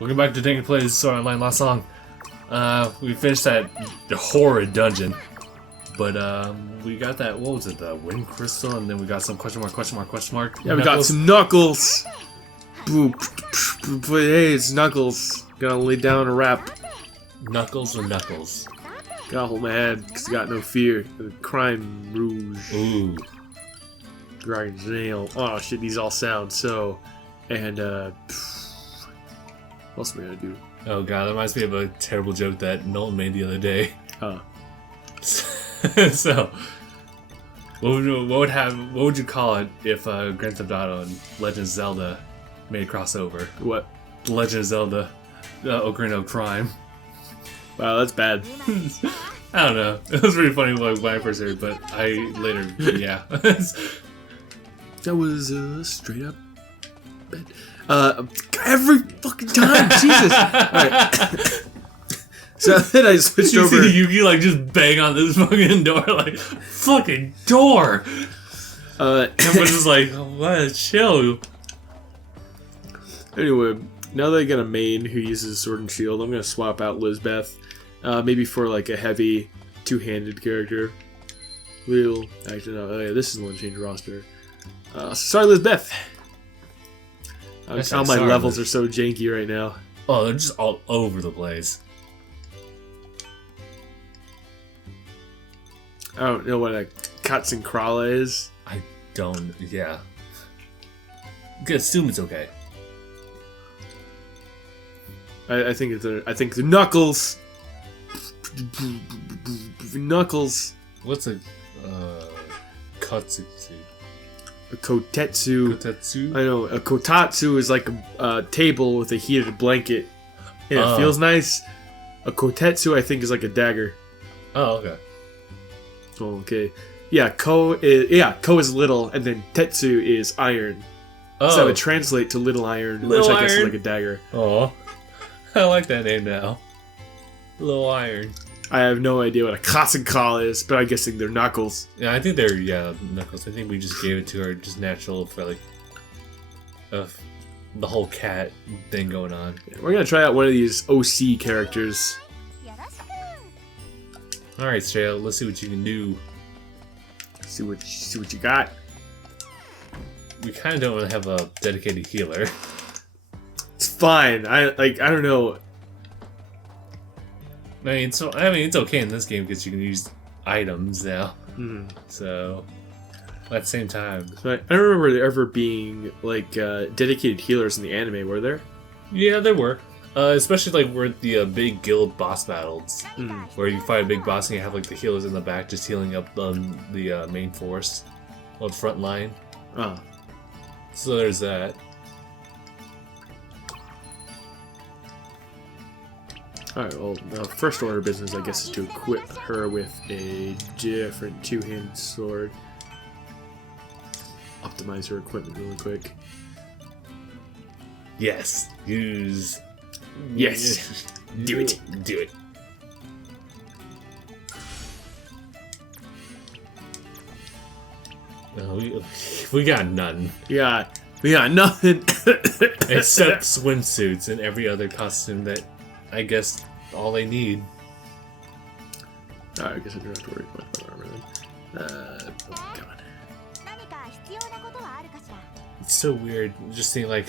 Welcome back to DangIT Plays Sword Online Last Song. We finished that horrid dungeon. But we got that, what was it, the wind crystal, and then we got some question mark. Yeah, we got some Knuckles. Boop. But hey, it's Knuckles. Gotta lay down a rap. Knuckles or Knuckles? Gotta hold my head, cause I got no fear. Crime Rouge. Ooh. Dragon's Nail. Oh shit, these all sound so. And what else am I gonna do? Oh god, that reminds me of a terrible joke that Nolan made the other day. Huh. So, what would you call it if Grand Theft Auto and Legend of Zelda made a crossover? What? The Legend of Zelda, Ocarina of Crime. Wow, that's bad. I don't know. It was pretty funny when I first heard it, but I later, yeah. That was straight up bad. Every fucking time, Jesus. Alright. So then I switched over. You see Yuki like just bang on this fucking door, like fucking door. Everyone's just like, oh, what? Chill. Anyway, now that I got a main who uses sword and shield, I'm gonna swap out Lizbeth, maybe for like a heavy two-handed character. Actually no. Oh yeah, this is the one change roster. Sorry, Lizbeth. All my levels are so janky right now. Oh, they're just all over the place. I don't know what a Cuts and Krala is. I don't. Yeah. You can assume it's okay. I think it's Knuckles. Knuckles. What's a Katsu? A kotetsu. Kotetsu? I know. A kotatsu is like a table with a heated blanket, and it feels nice. A kotetsu, I think, is like a dagger. Oh, okay. Oh, okay. Yeah, ko is little, and then tetsu is iron. Oh. So it would translate to little iron, Little which I guess is iron. like a dagger. Oh, I like that name now. Little Iron. I have no idea what a Kasenkal is, but I'm guessing they're Knuckles. Yeah, I think they're Knuckles. I think we just gave it to her just natural for like the whole cat thing going on. Yeah, we're gonna try out one of these OC characters. All right, Strail, let's see what you can do. See what you got. We kind of don't want to have a dedicated healer. It's fine. I don't know. I mean, it's okay in this game because you can use items now. So, at the same time, I don't remember there ever being like dedicated healers in the anime. Were there? yeah, there were. Especially like where the big guild boss battles, where you fight a big boss and you have like the healers in the back just healing up the main force, or the front line. So there's that. Alright, well, first order of business, I guess, is to equip her with a different two-handed sword. Optimize her equipment really quick. Yes, use. Yes, do it. Do it. No, we got none. Yeah, we got nothing Except swimsuits and every other costume that I guess all they need. Alright, I guess I don't have to worry about my armor then. Oh god. It's so weird just seeing like,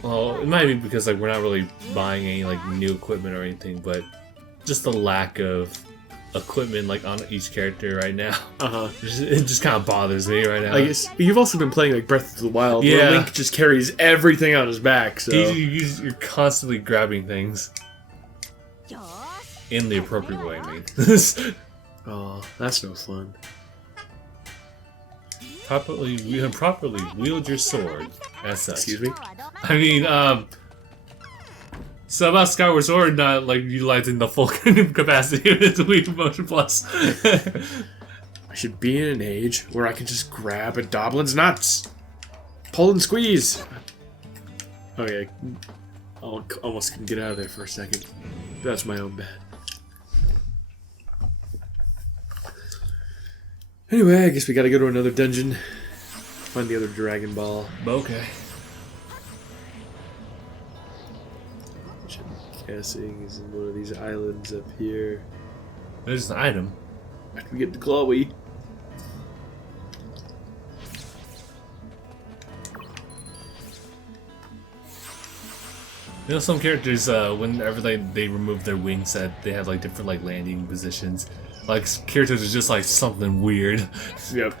well, it might be because like we're not really buying any like new equipment or anything, but just the lack of equipment like on each character right now. It just kind of bothers me right now. I guess you've also been playing like Breath of the Wild, Yeah. where Link just carries everything on his back. So You're constantly grabbing things in the appropriate way. I mean, oh, that's no fun. properly wield your sword as such. Excuse me. I mean, so about Skyward Sword not like utilizing the full capacity of its Wii Motion Plus. I should be in an age where I can just grab a Doblin's nuts, pull and squeeze. Okay, I almost couldn't get out of there for a second. That's my own bad. Anyway, I guess we gotta go to another dungeon. Find the other Dragon Ball. Okay. Guessing is in one of these islands up here. There's an item. After we get the glowy. You know, some characters, whenever they remove their wing set, they have like different like landing positions. Like characters are just like something weird. Yep.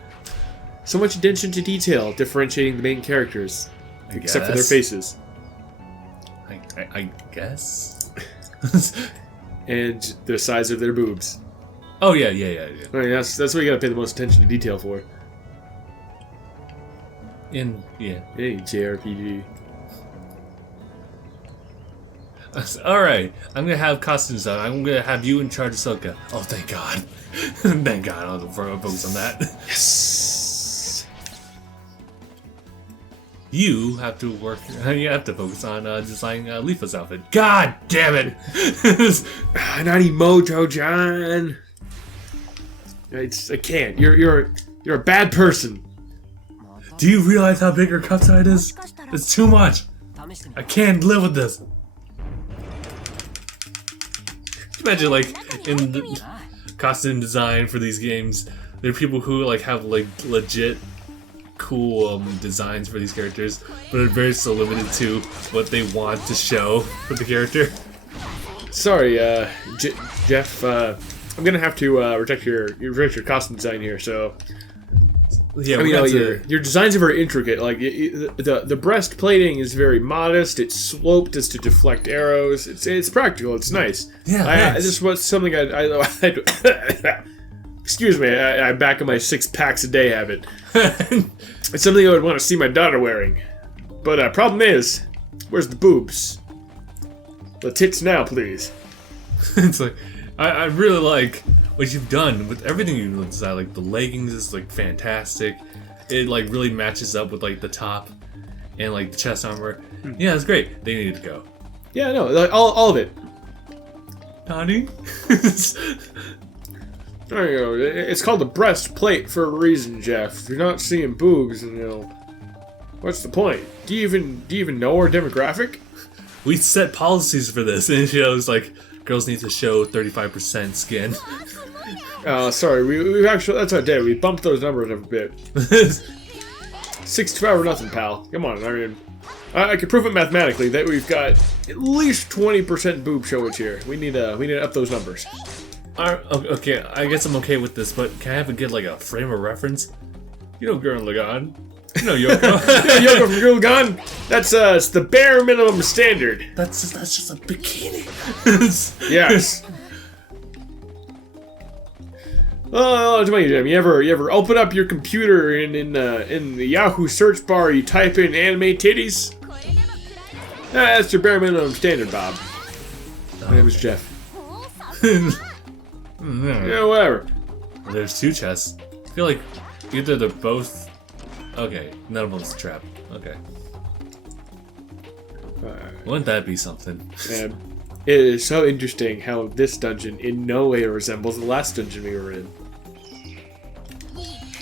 So much attention to detail differentiating the main characters, except for their faces. I guess. And the size of their boobs. Oh yeah. I mean, that's what you gotta pay the most attention to detail for. In yeah. Hey, JRPG. Alright, I'm gonna have costumes on. I'm gonna have you in charge of Soka. Oh, thank God. Thank God, I'll focus on that. Yes! You have to focus on designing Leafa's outfit. God damn it! Not Emoto, John! I can't. You're a bad person. Do you realize how big her cup side is? It's too much! I can't live with this! Imagine, like, in the costume design for these games, there are people who, like, have, like, legit cool designs for these characters, but are very so limited to what they want to show for the character. Sorry, Jeff, I'm gonna have to reject your costume design here, so... Yeah, I mean, your designs are very intricate. Like the breast plating is very modest. It's sloped as to deflect arrows. It's practical. It's nice. Yeah, this was something I excuse me. I back on my 6 packs a day habit. It's something I would want to see my daughter wearing. But problem is, where's the boobs? The tits now, please. It's like I really like what you've done with everything you designed. Like the leggings is like fantastic. It like really matches up with like the top and like the chest armor. Yeah, it's great. They need to go. Yeah, no, like, all of it. Donnie? There you go. It's called the breastplate for a reason, Jeff. If you're not seeing boobs, what's the point? Do you even know our demographic? We set policies for this, and it's like girls need to show 35% skin. Sorry, we've actually, that's our day. We bumped those numbers a bit. 6-5 or nothing, pal. Come on, I mean, I can prove it mathematically that we've got at least 20% boob showage here. We need to up those numbers. Okay, I guess I'm okay with this, but can I have a frame of reference? You know Gurren Lagann. You know Yoko. Yoko from Gurren Lagann. That's it's the bare minimum standard. That's just a bikini. Yes. Oh, tell me, Jim. You ever open up your computer and in the Yahoo search bar you type in anime titties? That's your bare minimum standard, Bob. My name is Jeff. Yeah, whatever. There's 2 chests. I feel like either they're both. Okay, none of them's a trap. Okay. Wouldn't that be something? Man, it is so interesting how this dungeon in no way resembles the last dungeon we were in.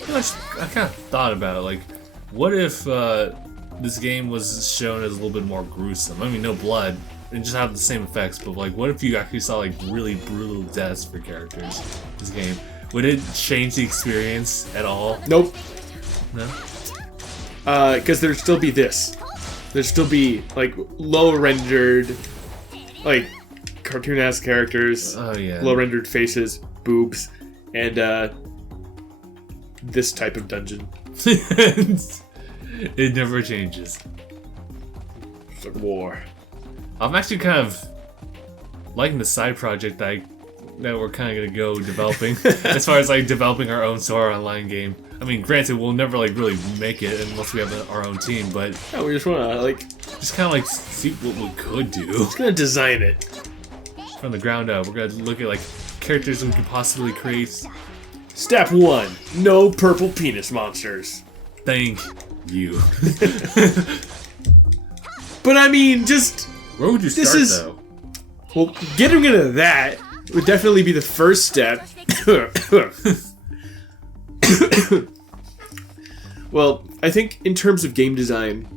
I kind of thought about it, like, what if this game was shown as a little bit more gruesome? I mean, no blood, and just have the same effects, but like, what if you actually saw like really brutal deaths for characters in this game? Would it change the experience at all? Nope. No? Because there'd still be this. There'd still be, like, low-rendered, like, cartoon-ass characters. Oh, yeah. Low-rendered faces, boobs, and, this type of dungeon. It never changes. It's like war. I'm actually kind of liking the side project that we're kind of gonna go developing, as far as like developing our own Sora Online game. I mean, granted, we'll never like really make it unless we have our own team, but yeah, we just wanna just kind of like see what we could do. Just gonna design it from the ground up. We're gonna look at like characters we could possibly create. Step 1: no purple penis monsters. Thank you. But I mean, just where would you start though? Well, getting into that would definitely be the first step. Well, I think in terms of game design,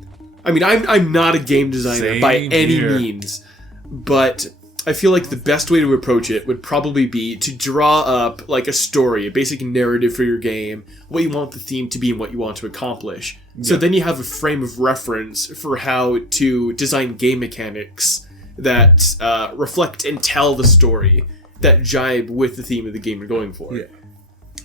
I mean, I'm not a game designer by any means, but I feel like the best way to approach it would probably be to draw up like a story, a basic narrative for your game, what you want the theme to be and what you want to accomplish. So then you have a frame of reference for how to design game mechanics that reflect and tell the story that jibe with the theme of the game you're going for. Yeah.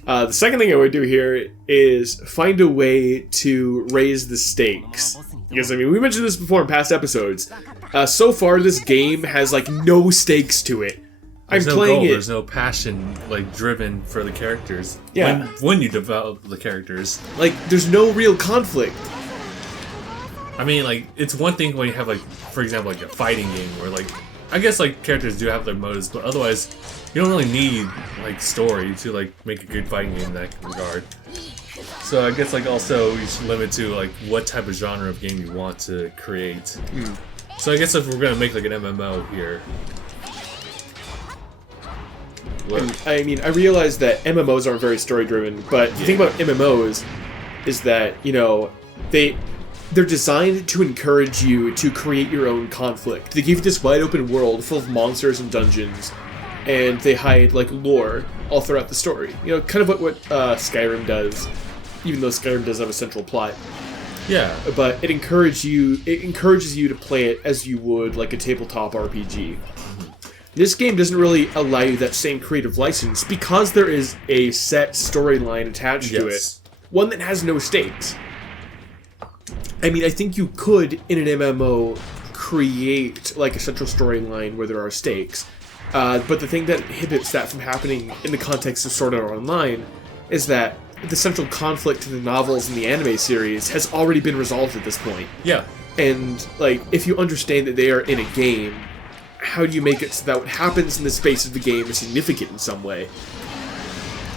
The second thing I would do here is find a way to raise the stakes. Because, I mean, we mentioned this before in past episodes. So far, this game has, like, no stakes to it. There's I'm no playing goal, it. There's no passion, like, driven for the characters. Yeah. When you develop the characters. Like, there's no real conflict. I mean, like, it's one thing when you have, like, for example, like a fighting game where, like, I guess, like, characters do have their motives, but otherwise, you don't really need, like, story to, like, make a good fighting game in that regard. So I guess, like, also you should limit to, like, what type of genre of game you want to create. So I guess if we're gonna make, like, an MMO here... I mean, I realize that MMOs aren't very story-driven, but the thing about MMOs is that, you know, they're designed to encourage you to create your own conflict. They give you this wide-open world full of monsters and dungeons, and they hide, like, lore all throughout the story. You know, kind of what Skyrim does, even though Skyrim does have a central plot. Yeah. But it encourages you to play it as you would, like, a tabletop RPG. This game doesn't really allow you that same creative license because there is a set storyline attached to it. One that has no stakes. I mean, I think you could, in an MMO, create, like, a central storyline where there are stakes. But the thing that inhibits that from happening in the context of Sword Art Online is that the central conflict in the novels and the anime series has already been resolved at this point. Yeah. And, like, if you understand that they are in a game, how do you make it so that what happens in the space of the game is significant in some way?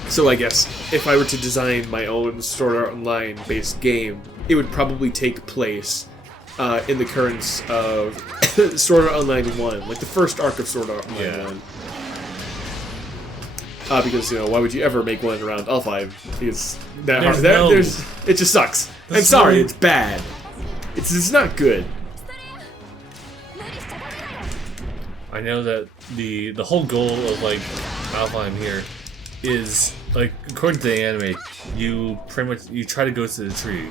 So I guess, if I were to design my own Sword Art Online-based game, it would probably take place in the currents of Sword Art Online 1, like the first arc of Sword Art Online 1. Because, you know, why would you ever make one around L5? Because it just sucks. I'm sorry, it's bad. It's not good. I know that the whole goal of, like, Alpheim here is, like, according to the anime, you pretty much, you try to go to the tree.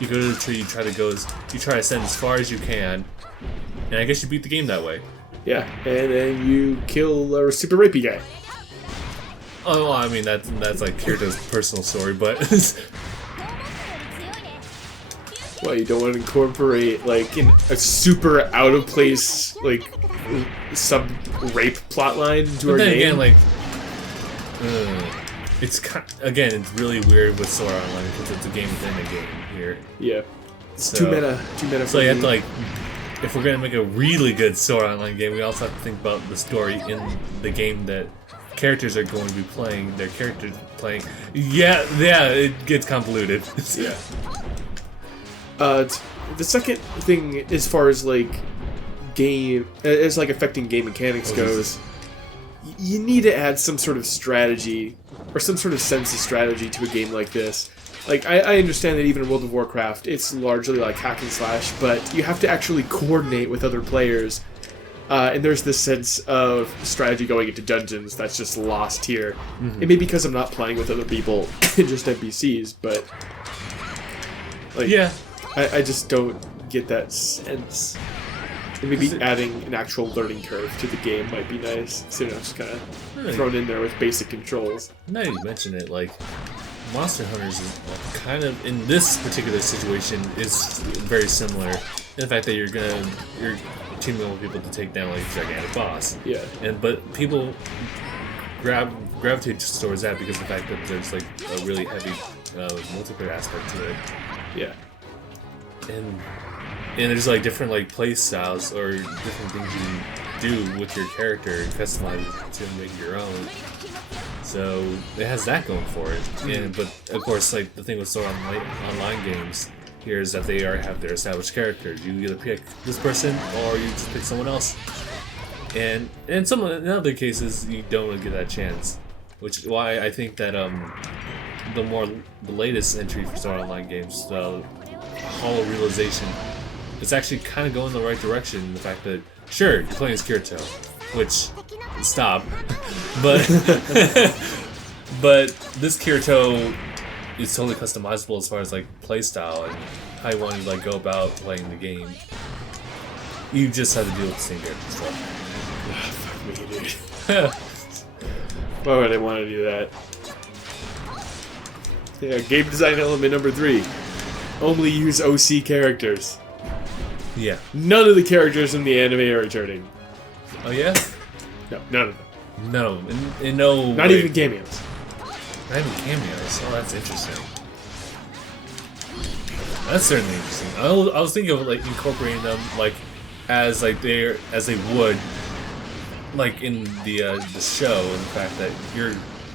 You go to the tree, you try to ascend as far as you can, and I guess you beat the game that way. Yeah, and then you kill a super rapey guy. Oh, well, I mean, that's like Kirito's personal story, but... Well, you don't want to incorporate, like, a super out-of-place, like, sub-rape plotline into our game? But then again, like... it's it's really weird with Sword Art Online because it's a game within a game here. Yeah. It's too meta So you have to, like... If we're gonna make a really good Sword Art Online game, we also have to think about the story in the game that characters are going to be playing. Their characters playing. Yeah, it gets convoluted. Yeah. The second thing, as far as like affecting game mechanics goes, you need to add some sort of strategy or some sort of sense of strategy to a game like this. Like, I understand that even in World of Warcraft, it's largely like hack and slash, but you have to actually coordinate with other players. And there's this sense of strategy going into dungeons that's just lost here. It may be because I'm not playing with other people and just NPCs, but... like, yeah. I just don't get that sense. And maybe adding an actual learning curve to the game might be nice. So, you know, just kind of thrown in there with basic controls. Now you mention it, like... Monster Hunters is kind of, in this particular situation, is very similar in the fact that you're teaming up with people to take down like a gigantic boss. Yeah. But people gravitate towards that because of the fact that there's like a really heavy multiplayer aspect to it. Yeah. And there's like different like play styles or different things you do with your character and customize it to make it your own. So it has that going for it, but of course, like the thing with Sword Art Online games here is that they have their established characters. You either pick this person or you just pick someone else, and in other cases you don't really get that chance, which is why I think that the latest entry for Sword Art Online games, Hollow Realization, it's actually kind of going in the right direction. The fact that sure you're playing as Kirito, which stop. But but this Kirito is totally customizable as far as like playstyle and how you want to like go about playing the game. You just have to deal with the same character stuff. Fuck me, dude. Why would I want to do that? Yeah, game design element number 3. Only use OC characters. Yeah. None of the characters in the anime are returning. Oh yeah? No, none of them. No, in no. Not way. even cameos. Not even cameos. Oh, that's interesting. That's certainly interesting. I was thinking of like incorporating them like as like they would like in the show. In the fact that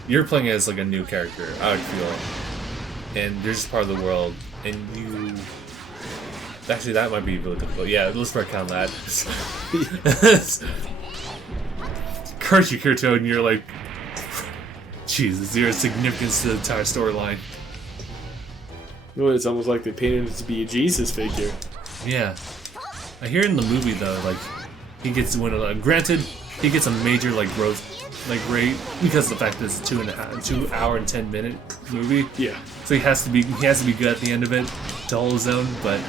you're playing as like a new character, I would feel, and you're just part of the world, and you. Actually, that might be really difficult. Yeah, let's start counting that. Curse you, Kirito, and you're like, Jesus, zero significance to the entire storyline. Well, it's almost like they painted it to be a Jesus figure. Yeah. I hear in the movie though, like he gets granted, he gets a major like growth like rate because of the fact that it's a 2 hour and 10-minute movie. Yeah. So he has to be good at the end of it to hold his own, but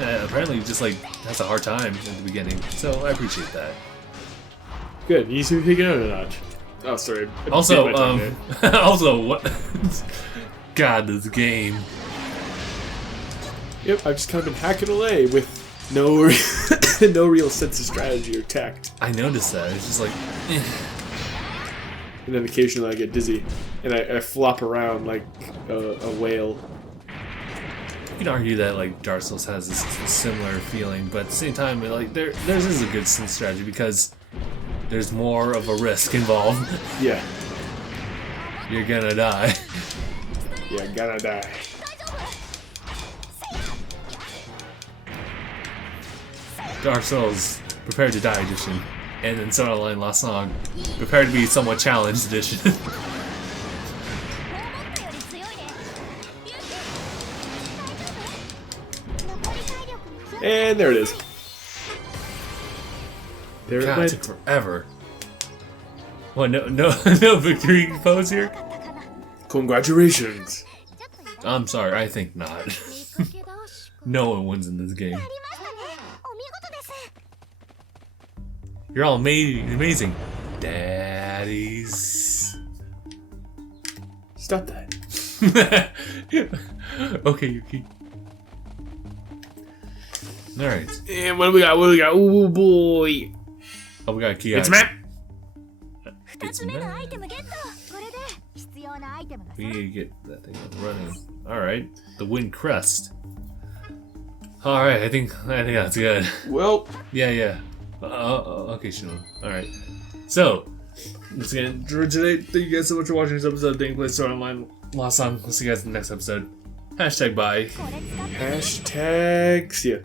apparently he just like has a hard time at the beginning. So I appreciate that. Good. You seem to be taking it out a notch. Oh, sorry. Also, what? God, this game. Yep, I've just kind of been hacking away with no no real sense of strategy or tact. I noticed that. It's just like, And then occasionally I get dizzy, and I flop around like a whale. You can argue that like Dark Souls has this similar feeling, but at the same time, like theirs is a good strategy because there's more of a risk involved. Yeah. You're gonna die. You're gonna die. Dark Souls, Prepare to Die edition, and then Sword Art Online Lost Song, Prepare to be Somewhat Challenged edition. And there it is. There it God, it went. took forever. What? No victory pose here? Congratulations. I'm sorry, I think not. No one wins in this game. You're all amazing. Daddies. Stop that. Okay, Yuki. Alright. And what do we got? Ooh, boy. Oh, we got a key. It's Matt. It's Matt. We need to get that thing up running. Alright. The Wind Crest. Alright, I think that's good. Well. Yeah. Okay, sure. Alright. So, once again, today, thank you guys so much for watching this episode of DangIT Sword Art Online Lost Song. We'll see you guys in the next episode. #bye. #see ya.